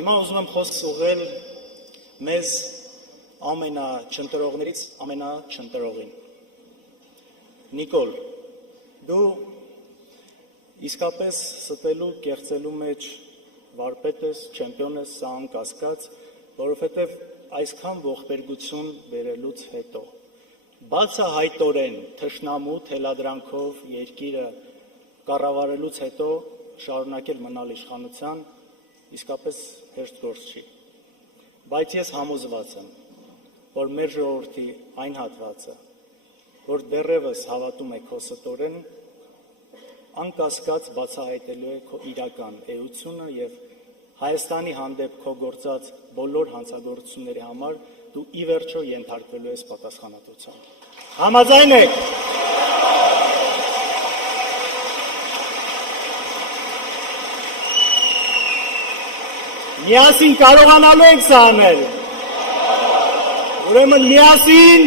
Հիմա ուզում եմ խոսք ուղղել մեզ ամենաչընտրողներից ամենաչընտրողին։ Նիկոլ, դու իսկապես ստելու, կեղծելու մեջ վարպետ ես, չեմպիոն ես, սա անկասկած, որովհետև այսքան ողբերգություն բերելուց հետո, բացահայտորեն թշնամու թելադրանքով երկիրը կառավարելուց հետո շարունակել մնալ իշխանության, իսկապես հեշտ գործ չի, բայց ես համոզված եմ, որ մեր ժողովրդի այն հատվածը, որ դեռևս հավատում է քո ստորեն, անկասկած բացահայտելու է քո իրական էությունը և Հայաստանի հանդեպ քո գործած բոլոր հանցագործությունների համար դու ի վերջո ենթարկվելու ես պատասխանատվության։ Համաձայն եք։ Միասին կարողանալու ենք սա անել։ Ուրեմն միասին